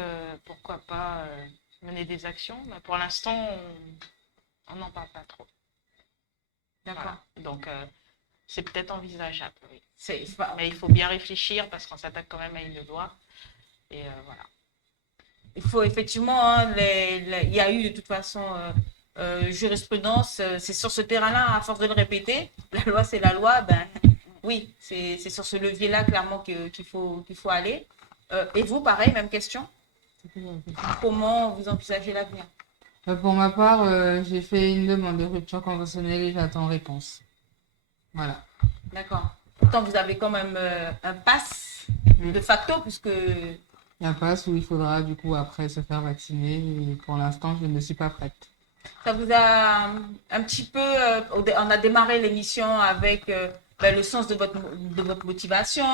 pourquoi pas mener des actions. Mais pour l'instant, on n'en parle pas trop. D'accord. Voilà. Donc c'est peut-être envisageable, oui. Pas... Mais il faut bien réfléchir parce qu'on s'attaque quand même à une loi. Et voilà. Il faut effectivement, hein, il y a eu de toute façon jurisprudence, c'est sur ce terrain-là, à force de le répéter, la loi c'est la loi, oui, c'est sur ce levier-là clairement qu'il faut aller. Et vous, pareil, même question. Comment vous envisagez l'avenir? Pour ma part, j'ai fait une demande de rupture conventionnelle et j'attends réponse. Voilà. D'accord. Pourtant, vous avez quand même un pass de facto, puisque Il y a un pass où il faudra du coup après se faire vacciner et pour l'instant, je ne suis pas prête. ça vous a un petit peu... on a démarré l'émission avec le sens de votre motivation,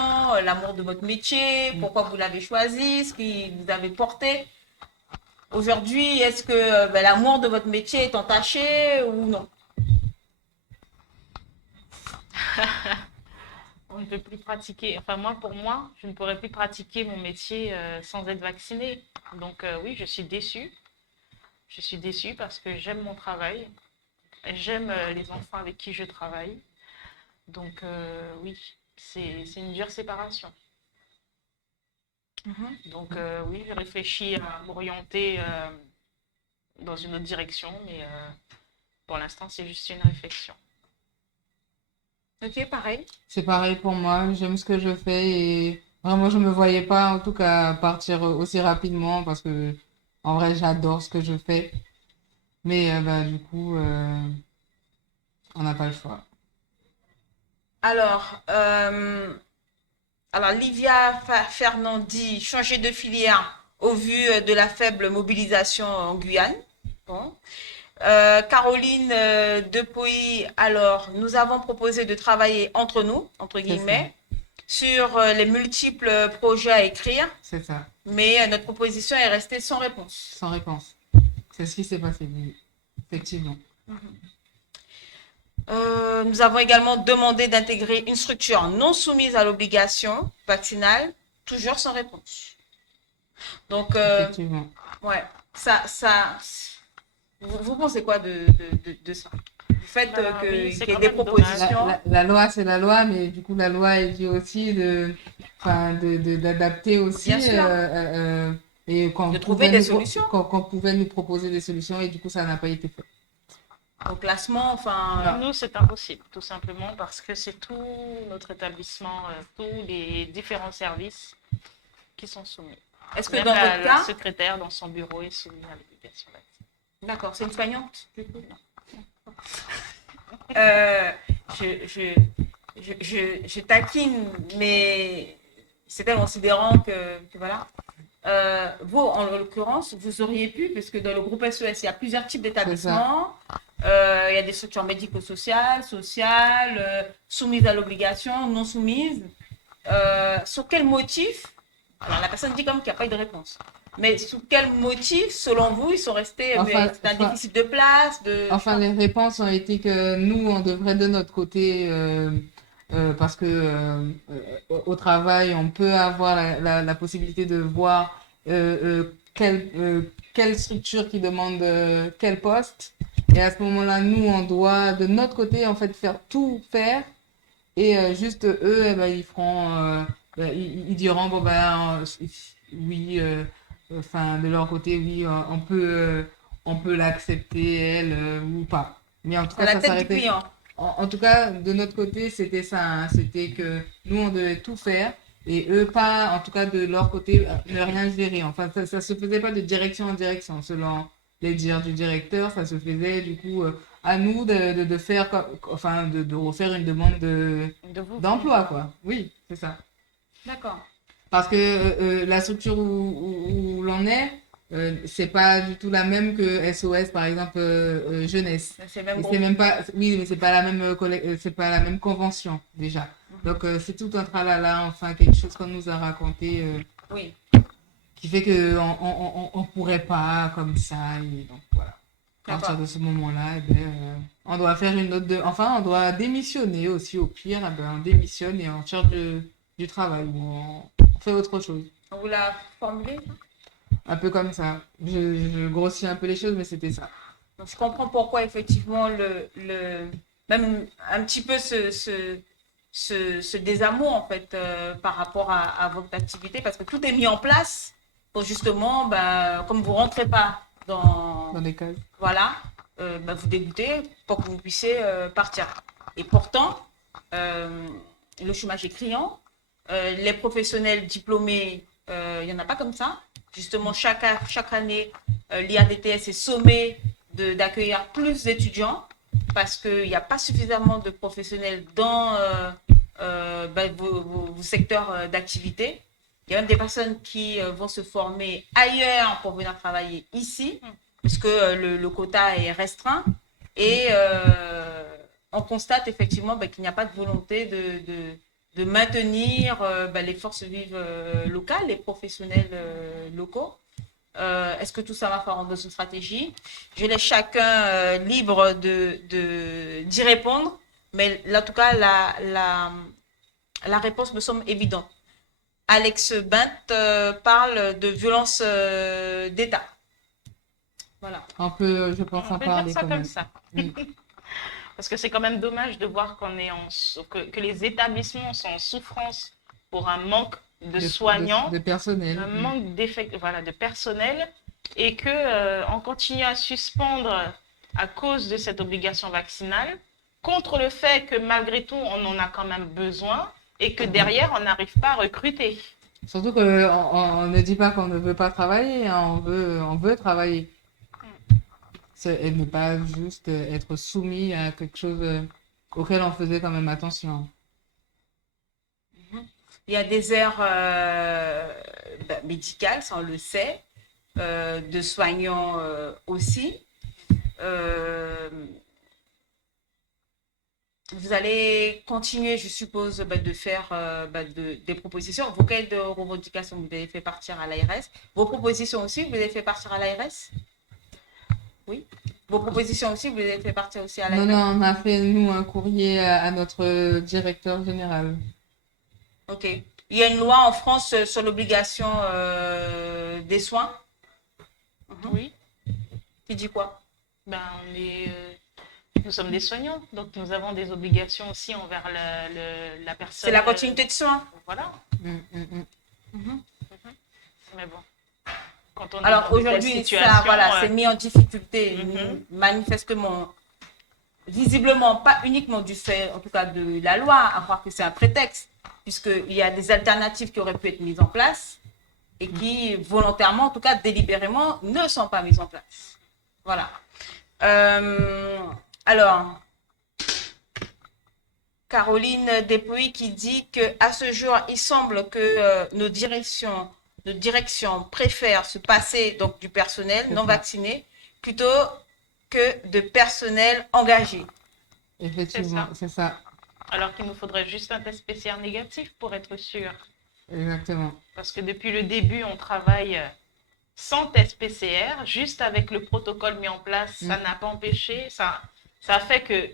l'amour de votre métier, pourquoi vous l'avez choisi, ce qui vous avez porté. Aujourd'hui, est-ce que l'amour de votre métier est entaché ou non? On ne peut plus pratiquer. Enfin, moi, pour moi, je ne pourrais plus pratiquer mon métier sans être vaccinée. Donc, oui, je suis déçue. Je suis déçue parce que j'aime mon travail. J'aime les enfants avec qui je travaille. Donc, oui, c'est une dure séparation. Donc, oui, je réfléchis à m'orienter dans une autre direction, mais pour l'instant, c'est juste une réflexion. Ok, pareil. C'est pareil pour moi, j'aime ce que je fais et vraiment je me voyais pas en tout cas partir aussi rapidement parce que en vrai j'adore ce que je fais. Mais du coup, on n'a pas le choix. Alors, Livia Fernand dit changer de filière au vu de la faible mobilisation en Guyane. Bon. Caroline Depoy, alors, nous avons proposé de travailler entre nous, entre guillemets, sur les multiples projets à écrire, C'est ça, mais notre proposition est restée sans réponse. sans réponse. C'est ce qui s'est passé, oui, effectivement. Nous avons également demandé d'intégrer une structure non soumise à l'obligation vaccinale, toujours sans réponse. Donc, Effectivement. ouais, vous pensez quoi de ça? Du fait Oui, c'est qu'il y ait quand des même dommage. propositions. La loi, c'est la loi, mais du coup, la loi, elle dit aussi d'adapter aussi. Bien sûr. Et qu'on De trouver pouvait des solutions. qu'on pouvait nous proposer des solutions, et du coup, ça n'a pas été fait. Au classement, enfin, Pour nous, c'est impossible, tout simplement parce que c'est tout notre établissement, tous les différents services qui sont soumis. est-ce que Même dans la votre cas, secrétaire dans son bureau est soumise à l'obligation vaccinale. d'accord, c'est une soignante, du coup. Je taquine, mais c'est en considérant que voilà. Vous, en l'occurrence, vous auriez pu, parce que dans le groupe SES, il y a plusieurs types d'établissements. Il y a des structures médico-sociales, sociales, soumises à l'obligation, non soumises. Sur quel motif? Alors, la personne dit comme qu'il n'y a pas eu de réponse. Mais sous quel motif, selon vous, ils sont restés c'est un déficit de place Enfin, les réponses ont été que nous, on devrait de notre côté, parce que au travail, on peut avoir la possibilité de voir quelle structure qui demande quel poste. Et à ce moment-là, nous, on doit de notre côté, en fait, tout faire. Et juste eux, ils feront, ils diront, bon, oui, enfin, de leur côté, oui, on peut l'accepter, elle, ou pas. Mais en tout cas, la ça tête du s'arrêtait. client. En tout cas, de notre côté, c'était ça, hein. C'était que nous, on devait tout faire. Et eux, pas, en tout cas, de leur côté, ne rien gérer. Enfin, ça se faisait pas de direction en direction, selon les dires du directeur. Ça se faisait, du coup, à nous de faire, enfin, de refaire une demande d'emploi, quoi. Oui, c'est ça. D'accord. Parce que la structure où l'on est, c'est pas du tout la même que SOS, par exemple, jeunesse. C'est même Et gros. c'est même pas, oui, mais c'est pas la même, c'est pas la même convention, déjà. Donc, c'est tout un tralala, enfin, quelque chose qu'on nous a raconté, Oui. qui fait on pourrait pas comme ça. Et donc, voilà. À partir D'accord. de ce moment-là, on doit faire une note enfin, on doit démissionner aussi, au pire, on démissionne et on cherche du travail ou on fait autre chose. On vous l'a formulé? Un peu comme ça. Je grossis un peu les choses, mais c'était ça. Donc, je comprends pourquoi, effectivement, même un petit peu ce désamour, en fait, par rapport à votre activité, parce que tout est mis en place pour justement, comme vous ne rentrez pas dans Dans les cases. voilà, vous dégoûter pour que vous puissiez partir. Et pourtant, le chômage est criant. Les professionnels diplômés, il n'y en a pas comme ça. Justement, chaque année, l'IRDTS est sommé d'accueillir plus d'étudiants parce qu'il n'y a pas suffisamment de professionnels dans vos secteurs d'activité. Il y a même des personnes qui vont se former ailleurs pour venir travailler ici, puisque le quota est restreint. Et on constate effectivement qu'il n'y a pas de volonté de maintenir les forces vives locales, les professionnels locaux. Est-ce que tout ça va faire dans une stratégie? Je laisse chacun libre d'y répondre, mais en tout cas, la réponse me semble évidente. Alex Bint parle de violence d'État. Voilà. On peut, je pense, On en peut parler dire ça quand comme même. ça. Oui. Parce que c'est quand même dommage de voir que les établissements sont en souffrance pour un manque de soignants, de personnel. un manque de personnel, et que on continue à suspendre à cause de cette obligation vaccinale, contre le fait que malgré tout, on en a quand même besoin, et que derrière, on n'arrive pas à recruter. Surtout qu'on ne dit pas qu'on ne veut pas travailler, hein, on veut travailler. Et ne pas juste être soumis à quelque chose auquel on faisait quand même attention. Il y a des aires médicales, ça on le sait, de soignants aussi. Vous allez continuer, je suppose, de faire des propositions. Vos cahiers de revendication, vous avez fait partir à l'ARS. Vos propositions aussi, vous avez fait partir à l'ARS? Oui. Vos propositions aussi, vous les avez fait partir aussi à l'ARS? Non, on a fait, nous, un courrier à notre directeur général. Ok. Il y a une loi en France sur l'obligation des soins. Oui. Qui dit quoi? Nous sommes des soignants, donc nous avons des obligations aussi envers la personne. C'est la continuité de soins. Voilà. Mhm. Mais bon. Quand on Alors est dans une telle aujourd'hui, ça, situation, voilà, c'est mis en difficulté, Mhm. manifestement, visiblement, pas uniquement du fait, en tout cas, de la loi, à croire que c'est un prétexte, puisqu'il y a des alternatives qui auraient pu être mises en place et qui, volontairement, en tout cas délibérément, ne sont pas mises en place. Voilà. Alors, Caroline Despois qui dit qu'à ce jour, il semble que nos directions préfèrent se passer donc, du personnel non vacciné plutôt que de personnel engagé. Effectivement, c'est ça. Alors qu'il nous faudrait juste un test PCR négatif pour être sûr. Exactement. Parce que depuis le début, on travaille sans test PCR, juste avec le protocole mis en place. Ça n'a pas empêché, ça a fait que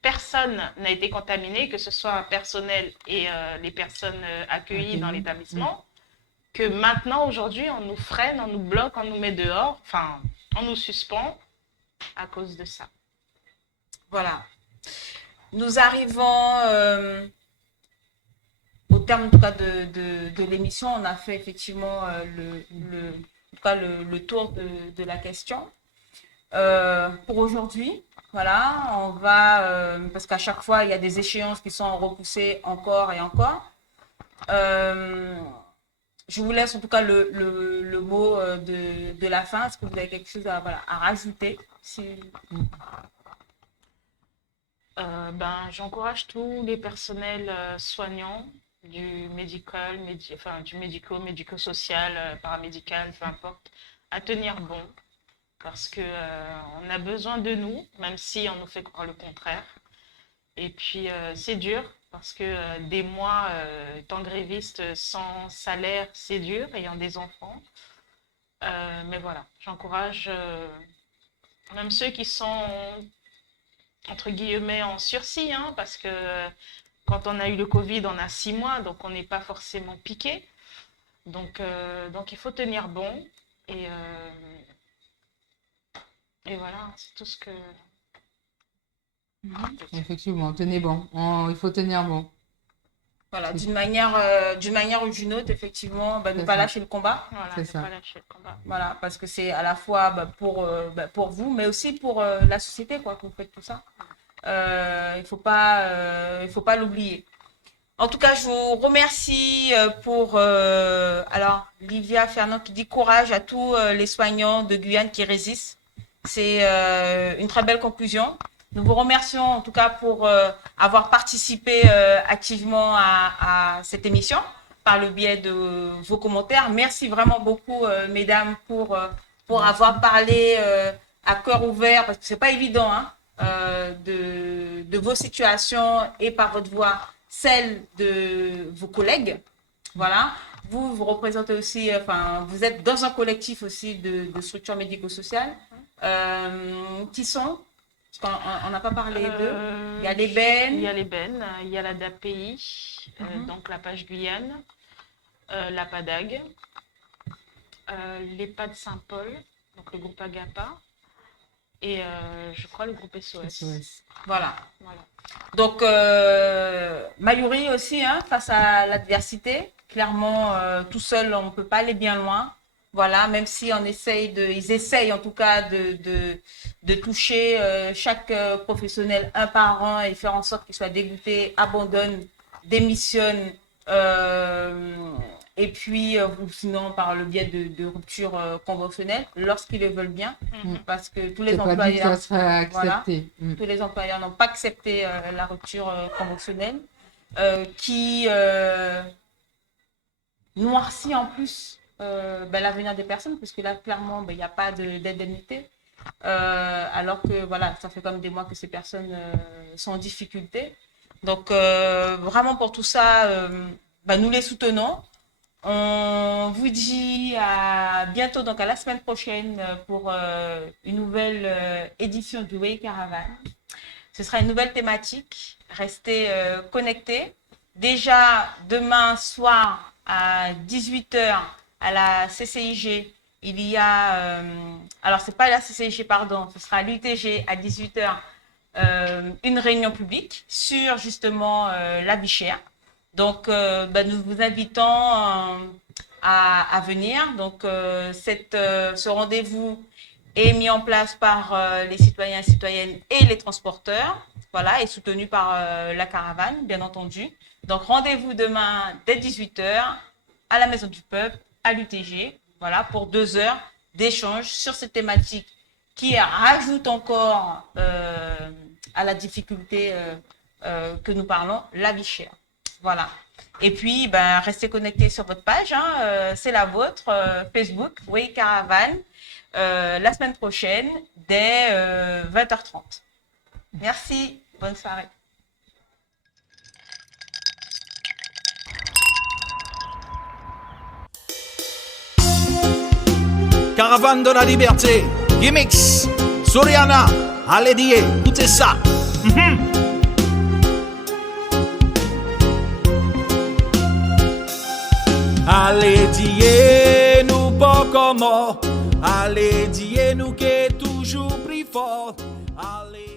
personne n'a été contaminé, que ce soit personnel et les personnes accueillies dans l'établissement. Que maintenant, aujourd'hui, on nous freine, on nous bloque, on nous met dehors, enfin, on nous suspend à cause de ça. Voilà. Nous arrivons au terme en tout cas de l'émission. On a fait effectivement le tour de la question. Pour aujourd'hui, voilà, on va, parce qu'à chaque fois, il y a des échéances qui sont repoussées encore et encore. Je vous laisse en tout cas le mot de la fin. Est-ce que vous avez quelque chose à rajouter? J'encourage tous les personnels soignants du médical, du médico-social, paramédical, peu importe, à tenir bon. Parce qu'on a besoin de nous, même si on nous fait croire le contraire. Et puis, c'est dur, parce que des mois étant gréviste sans salaire, c'est dur, ayant des enfants. Mais voilà, j'encourage même ceux qui sont, entre guillemets, en sursis, hein, parce que quand on a eu le Covid, on a 6 mois, donc on n'est pas forcément piqué. Donc il faut tenir bon. Et voilà, c'est tout ce que... Effectivement, tenez bon. Il faut tenir bon. Voilà, d'une manière ou d'une autre, effectivement, ne pas lâcher le combat. Voilà, C'est ça. pas lâcher le combat. Voilà, parce que c'est à la fois pour vous, mais aussi pour la société, quoi, que vous faites tout ça. Il faut pas l'oublier. En tout cas, je vous remercie pour... alors, Livia Fernand qui dit courage à tous les soignants de Guyane qui résistent. C'est une très belle conclusion. Nous vous remercions en tout cas pour avoir participé activement à cette émission par le biais de vos commentaires. Merci vraiment beaucoup, mesdames, pour avoir parlé à cœur ouvert, parce que c'est pas évident hein, de vos situations et par votre voix, celle de vos collègues. Voilà. Vous représentez aussi, enfin, vous êtes dans un collectif aussi de structures médico-sociales qui sont, parce qu'on n'a pas parlé d'eux, il y a l'EBEN. Il y a l'EBEN, il y a la DAPI, donc la page Guyane, la PADAG, l'EHPAD Saint-Paul, donc le groupe Agapa, et je crois le groupe SOS. Voilà. Donc, Mayuri aussi, hein, face à l'adversité, clairement, tout seul, on ne peut pas aller bien loin. Voilà, même si ils essayent en tout cas de toucher chaque professionnel un par un et faire en sorte qu'il soit dégoûté, abandonne, démissionne, et puis ou sinon par le biais de rupture conventionnelle lorsqu'ils le veulent bien, parce que tous les employeurs, voilà, tous les employeurs n'ont pas accepté la rupture conventionnelle, qui noircit en plus l'avenir des personnes, parce que là clairement il n'y a pas d'indemnité, alors que voilà, ça fait comme des mois que ces personnes sont en difficulté. Donc vraiment pour tout ça, nous les soutenons. On vous dit à bientôt, donc à la semaine prochaine pour une nouvelle édition du Way Caravane. Ce sera une nouvelle thématique. Restez connectés. Déjà demain soir à 18h à la CCIG, il y a... alors, c'est pas la CCIG, pardon, ce sera l'UTG à 18h, une réunion publique sur justement la vie chère. Donc, nous vous invitons à venir. Donc, ce rendez-vous est mis en place par les citoyens et citoyennes et les transporteurs, voilà, et soutenu par la caravane, bien entendu. Donc, rendez-vous demain dès 18h à la Maison du Peuple, à l'UTG, voilà, pour 2 heures d'échange sur cette thématique qui rajoute encore à la difficulté que nous parlons, la vie chère. Voilà. Et puis, restez connectés sur votre page, hein, c'est la vôtre, Facebook, Way Caravane, la semaine prochaine, dès 20h30. Merci, bonne soirée. Caravane de la liberté, Gimmicks, Soriana, allez dire, écoutez ça. Allez dire nous pas comment, allez dire nous qui est toujours plus fort, allez